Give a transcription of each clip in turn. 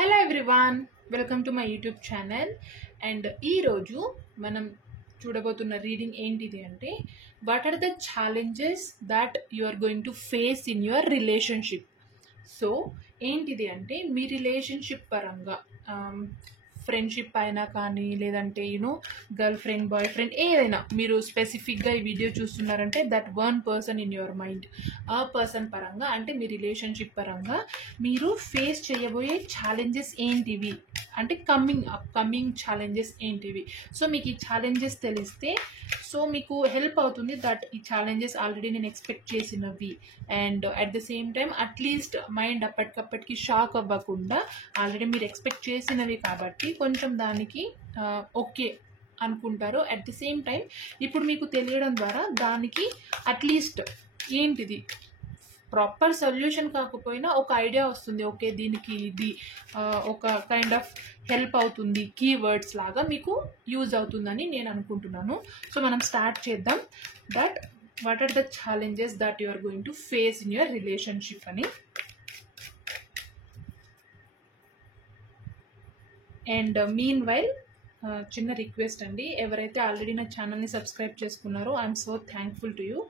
Hello everyone, welcome to my YouTube channel. And ఈరోజు మనం చూడబోతున్న రీడింగ్ ఏంటిది అంటే, what are the challenges that you are going to face in your relationship. So ఏంటిది అంటే, మీ relationship పరంగా ఫ్రెండ్షిప్ అయినా కానీ, లేదంటే గర్ల్ ఫ్రెండ్, బాయ్ ఫ్రెండ్, ఏదైనా మీరు స్పెసిఫిక్గా ఈ వీడియో చూస్తున్నారంటే that one person in your mind, ఆ పర్సన్ పరంగా అంటే మీ రిలేషన్షిప్ పరంగా మీరు ఫేస్ చేయబోయే ఛాలెంజెస్ ఏంటివి అంటే అప్కమింగ్ ఛాలెంజెస్ ఏంటివి. సో మీకు ఈ ఛాలెంజెస్ తెలిస్తే సో మీకు హెల్ప్ అవుతుంది దట్ ఈ ఛాలెంజెస్ ఆల్రెడీ నేను ఎక్స్పెక్ట్ చేసినవి. And at the same time at least mind అప్పటికప్పటికి షాక్ అవ్వకుండా ఆల్రెడీ మీరు ఎక్స్పెక్ట్ చేసినవి కాబట్టి కొంచెం దానికి ఓకే అనుకుంటారు. అట్ ది సేమ్ టైం ఇప్పుడు మీకు తెలియడం ద్వారా దానికి అట్లీస్ట్ ఏంటిది ప్రాపర్ సొల్యూషన్ కాకపోయినా ఒక ఐడియా వస్తుంది. ఓకే, దీనికి ఇది ఒక కైండ్ ఆఫ్ హెల్ప్ అవుతుంది, కీవర్డ్స్ లాగా మీకు యూజ్ అవుతుందని నేను అనుకుంటున్నాను. సో మనం స్టార్ట్ చేద్దాం. But what are the challenges that you are going to face in your relationship అని. అండ్ మీన్ వైల్ చిన్న రిక్వెస్ట్ అండి, ఎవరైతే ఆల్రెడీ నా ఛానల్ని సబ్స్క్రైబ్ చేసుకున్నారో I'm so thankful to you.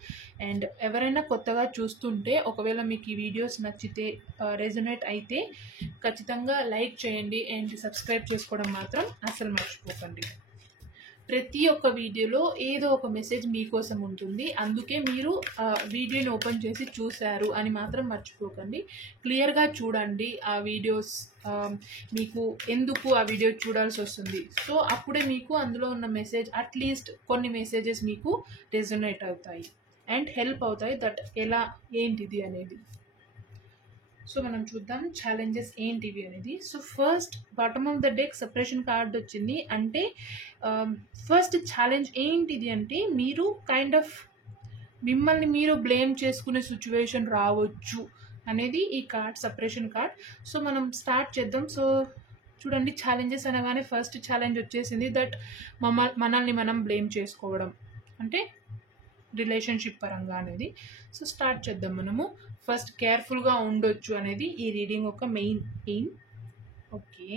And ఎవరైనా కొత్తగా చూస్తుంటే ఒకవేళ మీకు ఈ వీడియోస్ నచ్చితే, రెజొనేట్ అయితే ఖచ్చితంగా లైక్ చేయండి అండ్ సబ్స్క్రైబ్ చేసుకోవడం మాత్రం అస్సలు మర్చిపోకండి. ప్రతి ఒక్క వీడియోలో ఏదో ఒక మెసేజ్ మీకోసం ఉంటుంది, అందుకే మీరు వీడియోని ఓపెన్ చేసి చూశారు అని మాత్రం మర్చిపోకండి. క్లియర్గా చూడండి ఆ వీడియోస్, మీకు ఎందుకు ఆ వీడియో చూడాల్సి వస్తుంది. సో అప్పుడే మీకు అందులో ఉన్న మెసేజ్, అట్లీస్ట్ కొన్ని మెసేజెస్ మీకు రెజొనేట్ అవుతాయి అండ్ హెల్ప్ అవుతాయి దట్ ఎలా ఏంటిది అనేది. సో మనం చూద్దాం ఛాలెంజెస్ ఏంటివి అనేది. So first bottom of the deck separation card వచ్చింది. అంటే ఫస్ట్ ఛాలెంజ్ ఏంటిది అంటే, మీరు కైండ్ ఆఫ్ మిమ్మల్ని మీరు బ్లేమ్ చేసుకునే సిచ్యువేషన్ రావచ్చు అనేది ఈ కార్డ్, సెపరేషన్ కార్డ్. సో మనం స్టార్ట్ చేద్దాం. సో చూడండి, ఛాలెంజెస్ అనగానే ఫస్ట్ ఛాలెంజ్ వచ్చేసింది దట్ మనల్ని మనం బ్లేమ్ చేసుకోవడం అంటే రిలేషన్షిప్ పరంగా అనేది. సో స్టార్ట్ చేద్దాం మనము. ఫస్ట్ కేర్ఫుల్గా ఉండొచ్చు అనేది ఈ రీడింగ్ ఒక main aim. Okay,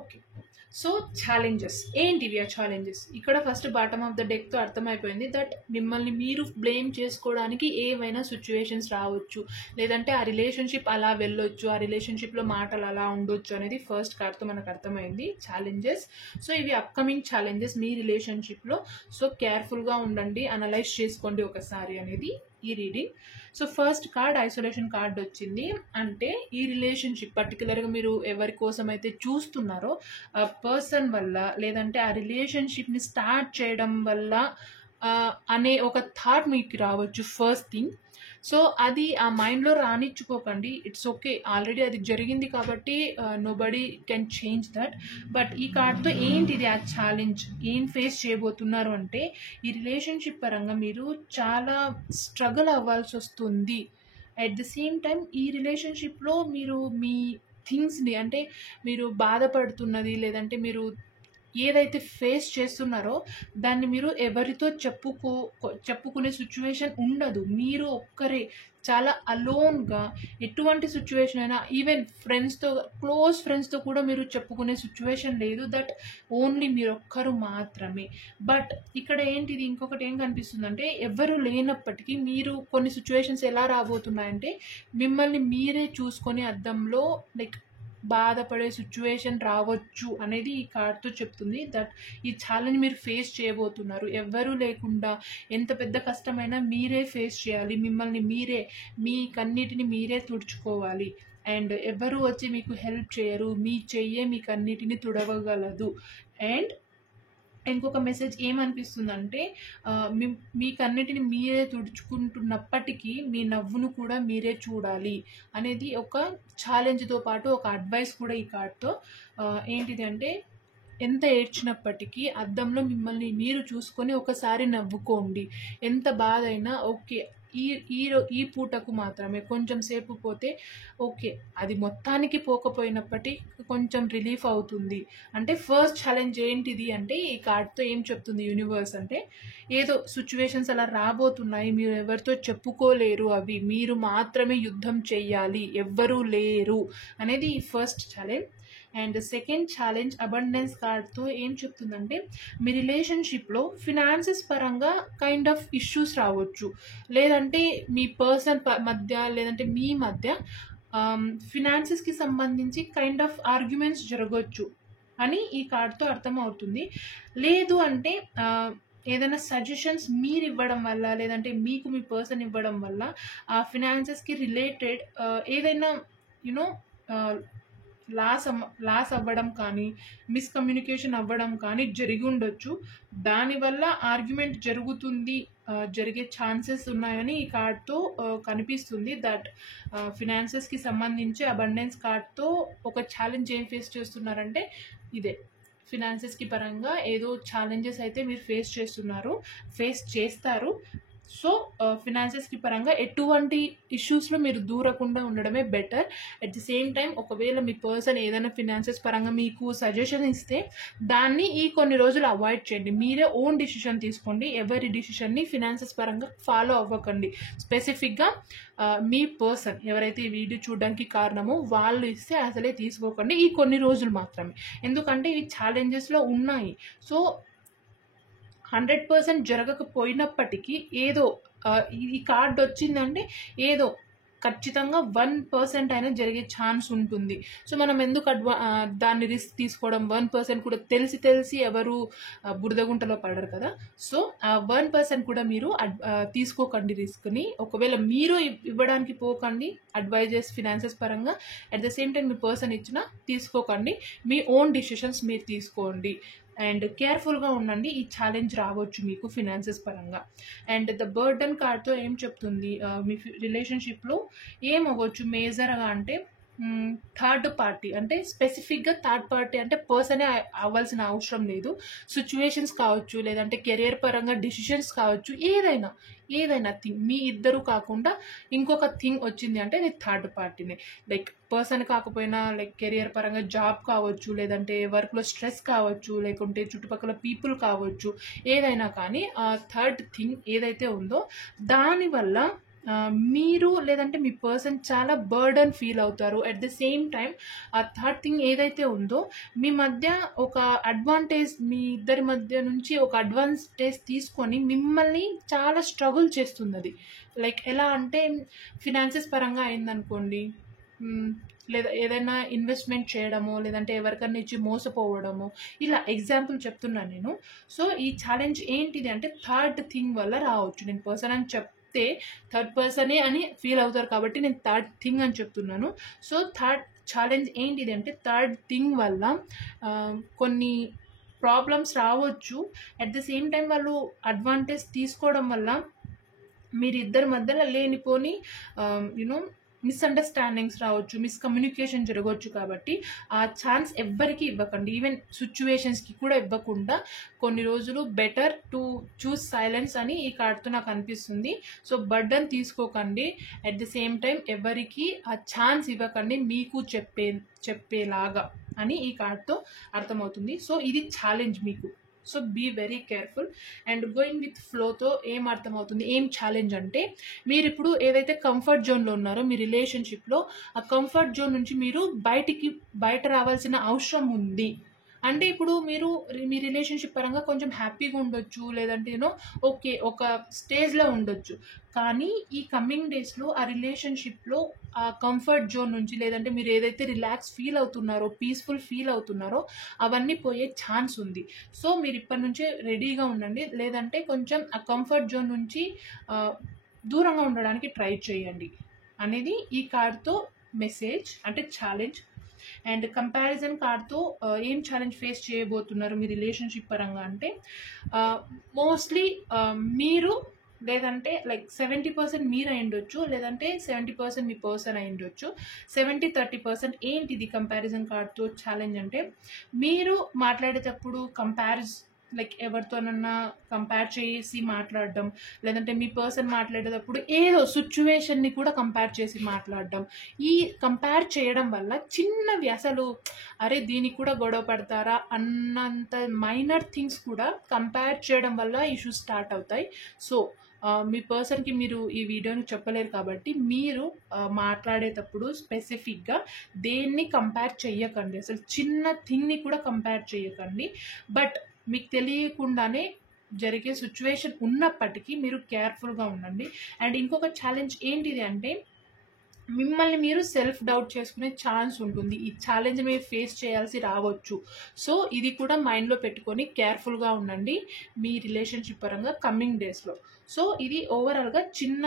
okay. So challenges ఏంటివి? ఆ ఛాలెంజెస్ ఇక్కడ ఫస్ట్ బాటమ్ ఆఫ్ ద డెక్తో అర్థమైపోయింది దట్ మిమ్మల్ని మీరు బ్లేమ్ చేసుకోవడానికి ఏవైనా సిచ్యువేషన్స్ రావచ్చు, లేదంటే ఆ రిలేషన్షిప్ అలా వెళ్ళొచ్చు, ఆ రిలేషన్షిప్లో మాటలు అలా ఉండొచ్చు అనేది ఫస్ట్ కార్డ్తో మనకు అర్థమైంది ఛాలెంజెస్. సో ఇవి అప్కమింగ్ ఛాలెంజెస్ మీ రిలేషన్షిప్లో. సో కేర్ఫుల్గా ఉండండి, అనలైజ్ చేసుకోండి ఒకసారి అనేది ఈ reading. So first card isolation card వచ్చింది. అంటే ఈ రిలేషన్షిప్ పర్టికులర్గా మీరు ఎవరి కోసం అయితే చూస్తున్నారో ఆ పర్సన్ వల్ల, లేదంటే ఆ రిలేషన్షిప్ని స్టార్ట్ చేయడం వల్ల అనే ఒక థాట్ మీకు రావచ్చు ఫస్ట్ థింగ్. సో అది ఆ మైండ్లో రానిచ్చుకోకండి. ఇట్స్ ఓకే, ఆల్రెడీ అది జరిగింది కాబట్టి nobody can change that. But ఈ కార్డ్తో ఏంటిది ఆ ఛాలెంజ్, ఏం ఫేస్ చేయబోతున్నారు అంటే, ఈ రిలేషన్షిప్ పరంగా మీరు చాలా స్ట్రగుల్ అవ్వాల్సి వస్తుంది. అట్ ద సేమ్ టైం ఈ రిలేషన్షిప్లో మీరు మీ థింగ్స్ని, అంటే మీరు బాధపడుతున్నది, లేదంటే మీరు ఏదైతే ఫేస్ చేస్తున్నారో దాన్ని మీరు ఎవరితో చెప్పుకునే సిచ్యువేషన్ ఉండదు. మీరు ఒక్కరే చాలా అలోన్గా ఎటువంటి సిచ్యువేషన్ అయినా, ఈవెన్ ఫ్రెండ్స్తో, క్లోజ్ ఫ్రెండ్స్తో కూడా మీరు చెప్పుకునే సిచ్యువేషన్ లేదు. దట్ ఓన్లీ మీరు ఒక్కరు మాత్రమే. బట్ ఇక్కడ ఏంటిది, ఇంకొకటి ఏం కనిపిస్తుంది అంటే, ఎవరు లేనప్పటికీ మీరు కొన్ని సిచ్యువేషన్స్ ఎలా రాబోతున్నాయంటే, మిమ్మల్ని మీరే చూసుకొని అద్దంలో లైక్ బాధపడే సిచ్యువేషన్ రావచ్చు అనేది ఈ కార్డ్తో చెప్తుంది. దట్ ఈ ఛాలెంజ్ మీరు ఫేస్ చేయబోతున్నారు. ఎవ్వరూ లేకుండా ఎంత పెద్ద కష్టమైనా మీరే ఫేస్ చేయాలి. మిమ్మల్ని మీరే, మీ కన్నిటిని మీరే తుడుచుకోవాలి. అండ్ ఎవరు వచ్చి మీకు హెల్ప్ చేయరు, మీ చెయ్యే మీ కన్నిటిని తుడవగలదు. అండ్ ఇంకొక మెసేజ్ ఏమనిపిస్తుందంటే, మీకన్నిటిని మీరే తుడుచుకుంటున్నప్పటికీ మీ నవ్వును కూడా మీరే చూడాలి అనేది ఒక ఛాలెంజ్తో పాటు ఒక అడ్వైస్ కూడా ఈ కార్డ్తో. ఏంటిది అంటే, ఎంత ఏడ్చినప్పటికీ అద్దంలో మిమ్మల్ని మీరు చూసుకొని ఒకసారి నవ్వుకోండి. ఎంత బాధ అయినా ఓకే, ఈ ఈ ఈ పూటకు మాత్రమే కొంచెం సేపు పోతే ఓకే, అది మొత్తానికి పోకపోయినప్పటికీ కొంచెం రిలీఫ్ అవుతుంది. అంటే ఫస్ట్ ఛాలెంజ్ ఏంటిది అంటే ఈ కార్డ్తో ఏం చెప్తుంది యూనివర్స్ అంటే, ఏదో సిచ్యువేషన్స్ అలా రాబోతున్నాయి, మీరు ఎవరితో చెప్పుకోలేరు, అవి మీరు మాత్రమే యుద్ధం చెయ్యాలి, ఎవ్వరూ లేరు అనేది ఈ first challenge. And second challenge abundance కార్డ్తో ఏం చెప్తుందంటే, మీ రిలేషన్షిప్లో ఫినాన్సెస్ పరంగా కైండ్ ఆఫ్ ఇష్యూస్ రావచ్చు, లేదంటే మీ పర్సన్ మధ్య లేదంటే మీ మధ్య ఫినాన్సెస్కి సంబంధించి కైండ్ ఆఫ్ ఆర్గ్యుమెంట్స్ జరగవచ్చు అని ఈ కార్డ్తో అర్థమవుతుంది. లేదు అంటే ఏదైనా సజెషన్స్ మీరు ఇవ్వడం వల్ల లేదంటే మీకు మీ పర్సన్ ఇవ్వడం వల్ల ఆ ఫినాన్సెస్కి రిలేటెడ్ ఏదైనా యూనో లాస్ అవ్వడం కానీ మిస్కమ్యూనికేషన్ అవ్వడం కానీ జరిగి ఉండొచ్చు. దానివల్ల ఆర్గ్యుమెంట్ జరుగుతుంది, జరిగే ఛాన్సెస్ ఉన్నాయని ఈ కార్డ్తో కనిపిస్తుంది. దట్ ఫినాన్సెస్కి సంబంధించి అబండెన్స్ కార్డ్తో ఒక ఛాలెంజ్ ఏం ఫేస్ చేస్తున్నారంటే ఇదే, ఫినాన్సెస్కి పరంగా ఏదో ఛాలెంజెస్ అయితే మీరు ఫేస్ చేస్తారు. సో ఫినాన్సెస్కి పరంగా ఎటువంటి ఇష్యూస్లో మీరు దూరకుండా ఉండడమే better. At the same time ఒకవేళ మీ పర్సన్ ఏదైనా ఫినాన్సెస్ పరంగా మీకు సజెషన్ ఇస్తే దాన్ని ఈ కొన్ని రోజులు అవాయిడ్ చేయండి. మీరే ఓన్ డిసిషన్ తీసుకోండి, ఎవరి డిసిషన్ని ఫినాన్సెస్ పరంగా ఫాలో అవ్వకండి. స్పెసిఫిక్గా మీ పర్సన్ ఎవరైతే ఈ వీడియో చూడడానికి కారణమో వాళ్ళు ఇస్తే అసలే తీసుకోకండి ఈ కొన్ని రోజులు మాత్రమే. ఎందుకంటే ఇవి ఛాలెంజెస్లో ఉన్నాయి. సో 100% జరగకపోయినప్పటికీ ఏదో ఈ కార్డ్ వచ్చిందంటే ఏదో ఖచ్చితంగా 1% అయినా జరిగే ఛాన్స్ ఉంటుంది. సో మనం ఎందుకు దాన్ని రిస్క్ తీసుకోవడం? 1% కూడా తెలిసి ఎవరు బురదగుంటలో పడరు కదా. సో ఆ 1% కూడా మీరు తీసుకోకండి రిస్క్ని. ఒకవేళ మీరు ఇవ్వడానికి పోకండి అడ్వైజెస్ ఫినాన్సెస్ పరంగా. At the same time me person ఇచ్చినా తీసుకోకండి, మీ ఓన్ డిసిషన్స్ మీరు తీసుకోండి. అండ్ కేర్ఫుల్గా ఉండండి, ఈ ఛాలెంజ్ రావచ్చు మీకు ఫినాన్సెస్ పరంగా. అండ్ ద బర్డన్ కార్డ్తో ఏం చెప్తుంది, మీ రిలేషన్షిప్లో ఏం అవ్వచ్చు మేజర్గా అంటే థర్డ్ పార్టీ, అంటే స్పెసిఫిక్గా థర్డ్ పార్టీ అంటే పర్సనే అవ్వాల్సిన అవసరం లేదు. సిచ్యువేషన్స్ కావచ్చు, లేదంటే కెరియర్ పరంగా డిసిషన్స్ కావచ్చు, ఏదైనా థింగ్ మీ ఇద్దరు కాకుండా ఇంకొక థింగ్ వచ్చింది అంటే అది థర్డ్ పార్టీనే. లైక్ పర్సన్ కాకపోయినా లైక్ కెరియర్ పరంగా జాబ్ కావచ్చు, లేదంటే వర్క్లో స్ట్రెస్ కావచ్చు, లేకుంటే చుట్టుపక్కల పీపుల్ కావచ్చు, ఏదైనా కానీ ఆ థర్డ్ థింగ్ ఏదైతే ఉందో దానివల్ల మీరు లేదంటే మీ పర్సన్ చాలా బర్డన్ ఫీల్ అవుతారు. అట్ ద సేమ్ టైం ఆ థర్డ్ థింగ్ ఏదైతే ఉందో మీ మధ్య ఒక అడ్వాంటేజ్, మీ ఇద్దరి మధ్య నుంచి ఒక అడ్వాంటేజ్ తీసుకొని మిమ్మల్ని చాలా స్ట్రగుల్ చేస్తుంది అది. లైక్ ఎలా అంటే ఫినాన్సెస్ పరంగా అయిందనుకోండి, లేదా ఏదైనా ఇన్వెస్ట్మెంట్ చేయడమో, లేదంటే ఎవరికన్నా ఇచ్చి మోసపోవడమో, ఇలా ఎగ్జాంపుల్ చెప్తున్నాను నేను. సో ఈ ఛాలెంజ్ ఏంటిది అంటే థర్డ్ థింగ్ వల్ల రావచ్చు. నేను పర్సన్ అని థర్డ్ పర్సనే అని ఫీల్ అవుతారు కాబట్టి నేను థర్డ్ థింగ్ అని చెప్తున్నాను. సో థర్డ్ ఛాలెంజ్ ఏంటిది అంటే థర్డ్ థింగ్ వల్ల కొన్ని ప్రాబ్లమ్స్ రావచ్చు. అట్ ద సేమ్ టైం వాళ్ళు అడ్వాంటేజ్ తీసుకోవడం వల్ల మీరిద్దరి మధ్యలో లేనిపోని మిస్అండర్స్టాండింగ్స్ రావచ్చు, మిస్కమ్యూనికేషన్ జరగవచ్చు. కాబట్టి ఆ ఛాన్స్ ఎవ్వరికి ఇవ్వకండి, ఈవెన్ సిచ్యువేషన్స్కి కూడా ఇవ్వకుండా కొన్ని రోజులు బెటర్ టు చూస్ సైలెన్స్ అని ఈ కార్డ్తో నాకు అనిపిస్తుంది. సో బర్డన్ తీసుకోకండి, అట్ ది సేమ్ టైం ఎవరికి ఆ ఛాన్స్ ఇవ్వకండి మీకు చెప్పేలాగా అని ఈ కార్డ్తో అర్థమవుతుంది. సో ఇది ఛాలెంజ్ మీకు. So be very careful. And going with ఫ్లోతో ఏం అర్థమవుతుంది, ఏం ఛాలెంజ్ అంటే మీరు ఇప్పుడు ఏదైతే కంఫర్ట్ జోన్లో ఉన్నారో మీ రిలేషన్షిప్లో, ఆ కంఫర్ట్ జోన్ నుంచి మీరు బయట రావాల్సిన అవసరం ఉంది. అంటే ఇప్పుడు మీరు మీ రిలేషన్షిప్ పరంగా కొంచెం హ్యాపీగా ఉండొచ్చు, లేదంటే ఓకే ఒక స్టేజ్లో ఉండొచ్చు. కానీ ఈ కమింగ్ డేస్లో ఆ రిలేషన్షిప్లో ఆ కంఫర్ట్ జోన్ నుంచి, లేదంటే మీరు ఏదైతే రిలాక్స్ ఫీల్ అవుతున్నారో, పీస్ఫుల్ ఫీల్ అవుతున్నారో అవన్నీ పోయే ఛాన్స్ ఉంది. సో మీరు ఇప్పటి నుంచే రెడీగా ఉండండి, లేదంటే కొంచెం ఆ కంఫర్ట్ జోన్ నుంచి దూరంగా ఉండడానికి ట్రై చేయండి అనేది ఈ కార్డ్తో మెసేజ్, అంటే ఛాలెంజ్. అండ్ కంపారిజన్ కార్డ్తో ఏం ఛాలెంజ్ ఫేస్ చేయబోతున్నారు మీ రిలేషన్షిప్ పరంగా అంటే మోస్ట్లీ మీరు, లేదంటే లైక్ 70% మీరు అయి ఉండొచ్చు, లేదంటే 70% మీ పర్సన్ అయి ఉండొచ్చు. 70-30% ఏంటిది కంపారిజన్ కార్డ్తో ఛాలెంజ్ అంటే మీరు మాట్లాడేటప్పుడు లైక్ ఎవరితోనన్నా కంపేర్ చేసి మాట్లాడడం, లేదంటే మీ పర్సన్ మాట్లాడేటప్పుడు ఏదో సిచ్యువేషన్ని కూడా కంపేర్ చేసి మాట్లాడడం. ఈ కంపేర్ చేయడం వల్ల చిన్నవి అసలు అరే దీనికి కూడా గొడవ పడతారా అన్నంత మైనర్ థింగ్స్ కూడా కంపేర్ చేయడం వల్ల ఇష్యూస్ స్టార్ట్ అవుతాయి. సో మీ పర్సన్కి మీరు ఈ వీడియోని చెప్పలేరు కాబట్టి మీరు మాట్లాడేటప్పుడు స్పెసిఫిక్గా దేన్ని కంపేర్ చెయ్యకండి, అసలు చిన్న థింగ్ని కూడా కంపేర్ చేయకండి. బట్ మీకు తెలియకుండానే జరిగే సిచ్యువేషన్ ఉన్నప్పటికీ మీరు కేర్ఫుల్గా ఉండండి. అండ్ ఇంకొక ఛాలెంజ్ ఏంటిది అంటే మిమ్మల్ని మీరు సెల్ఫ్ డౌట్ చేసుకునే ఛాన్స్ ఉంటుంది. ఈ ఛాలెంజ్ మీరు ఫేస్ చేయాల్సి రావచ్చు. సో ఇది కూడా మైండ్లో పెట్టుకొని కేర్ఫుల్గా ఉండండి మీ రిలేషన్షిప్ పరంగా కమింగ్ డేస్లో. సో ఇది ఓవరాల్గా చిన్న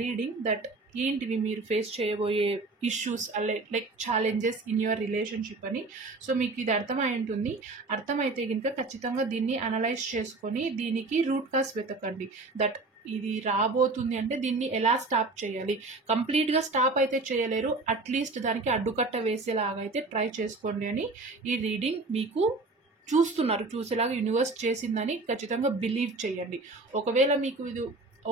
రీడింగ్ దట్ ఏంటివి మీరు ఫేస్ చేయబోయే issues like challenges in your relationship అని. సో మీకు ఇది అర్థమై ఉంటుంది. అర్థమైతే కనుక ఖచ్చితంగా దీన్ని అనలైజ్ చేసుకొని దీనికి రూట్ కాజ్ వెతకండి. దట్ ఇది రాబోతుంది అంటే దీన్ని ఎలా స్టాప్ చేయాలి. కంప్లీట్గా స్టాప్ అయితే చేయలేరు, అట్లీస్ట్ దానికి అడ్డుకట్ట వేసేలాగా అయితే ట్రై చేసుకోండి అని ఈ రీడింగ్ మీకు చూసేలాగా యూనివర్స్ చేసిందని ఖచ్చితంగా బిలీవ్ చేయండి. ఒకవేళ మీకు ఇది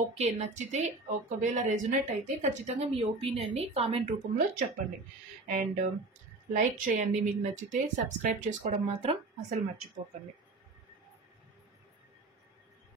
ఓకే నచ్చితే, ఒకవేళ రెజొనేట్ అయితే ఖచ్చితంగా మీ ఒపీనియన్ని కామెంట్ రూపంలో చెప్పండి. అండ్ లైక్ చేయండి మీకు నచ్చితే. సబ్స్క్రైబ్ చేసుకోవడం మాత్రం అసలు మర్చిపోకండి.